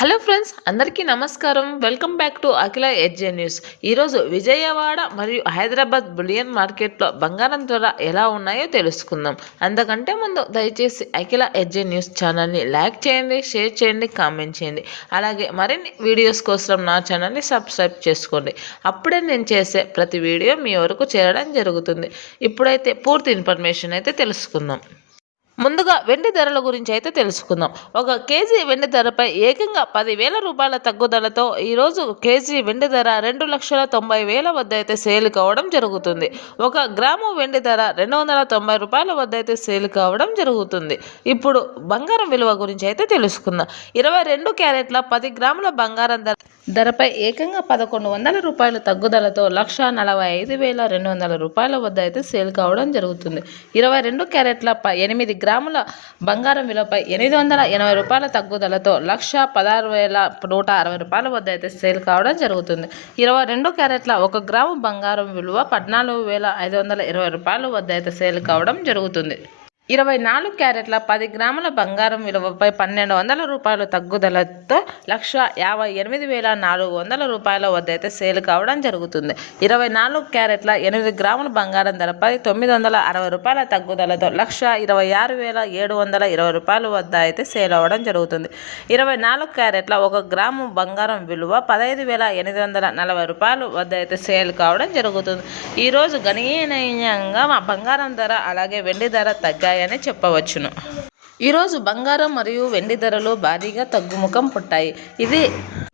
Hello friends, అందరికీ నమస్కారం. Welcome back to Akhila edge news. ఈరోజు విజయవాడ మరియు హైదరాబాద్ బులియన్ మార్కెట్లో బంగారం ధర ఎలా ఉన్నాయో తెలుసుకుందాం. అంతకంటే ముందు దయచేసి అఖిల ఎడ్జే న్యూస్ ఛానల్ని లైక్ చేయండి, షేర్ చేయండి, కామెంట్ చేయండి. అలాగే మరిన్ని వీడియోస్ కోసం నా ఛానల్ని సబ్స్క్రైబ్ చేసుకోండి. అప్పుడే నేను చేసే ప్రతి వీడియో మీ వరకు చేరడం జరుగుతుంది. ఇప్పుడైతే పూర్తి ఇన్ఫర్మేషన్ అయితే తెలుసుకుందాం. ముందుగా వెండి ధరల గురించి అయితే తెలుసుకుందాం. ఒక కేజీ వెండి ధరపై ఏకంగా 10,000 రూపాయల తగ్గుదలతో ఈరోజు కేజీ వెండి ధర 2,90,000 వద్ద అయితే సేల్ కావడం జరుగుతుంది. ఒక గ్రాము వెండి ధర 290 రూపాయల వద్ద అయితే సేల్ కావడం జరుగుతుంది. ఇప్పుడు బంగారం విలువ గురించి అయితే తెలుసుకుందాం. 22 క్యారెట్ల 10 గ్రాముల బంగారం ధరపై ఏకంగా 1,100 రూపాయల తగ్గుదలతో 1,45,200 రూపాయల వద్ద అయితే సేల్ కావడం జరుగుతుంది. 22 క్యారెట్ల 8 గ్రాముల బంగారం విలువపై 880 రూపాయల తగ్గుదలతో 1,16,160 రూపాయల వద్ద అయితే సేల్ కావడం జరుగుతుంది. 22 క్యారెట్ల 1 గ్రాము బంగారం విలువ 14,520 రూపాయల వద్ద అయితే సేల్ కావడం జరుగుతుంది. 24 క్యారెట్ల 10 గ్రాముల బంగారం విలువపై 1,200 రూపాయల తగ్గుదలతో 1,58,400 రూపాయల వద్ద అయితే సేల్ కావడం జరుగుతుంది. 24 క్యారెట్ల 8 గ్రాముల బంగారం ధరపై 960 రూపాయల తగ్గుదలతో 1,26,720 రూపాయల వద్ద అయితే సేల్ అవ్వడం జరుగుతుంది. 24 క్యారెట్ల 1 గ్రాము బంగారం విలువ 15,840 రూపాయల వద్ద అయితే సేల్ కావడం జరుగుతుంది. ఈరోజు గణనీయంగా బంగారం ధర అలాగే వెండి ధర తగ్గాయి అని చెప్పవచ్చును. ఈరోజు బంగారం మరియు వెండి ధరలు భారీగా తగ్గుముఖం పట్టాయి. ఇది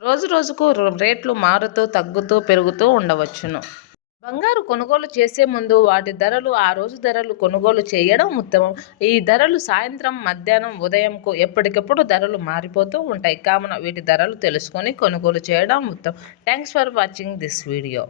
రోజు రోజుకు రేట్లు మారుతూ తగ్గుతూ పెరుగుతూ ఉండవచ్చును. బంగారు కొనుగోలు చేసే ముందు వాటి ధరలు ఆ రోజు ధరలు కొనుగోలు చేయడం ఉత్తమం. ఈ ధరలు సాయంత్రం, మధ్యాహ్నం, ఉదయంకు ఎప్పటికప్పుడు ధరలు మారిపోతూ ఉంటాయి. కావున వీటి ధరలు తెలుసుకొని కొనుగోలు చేయడం ఉత్తమం. Thanks for watching this video.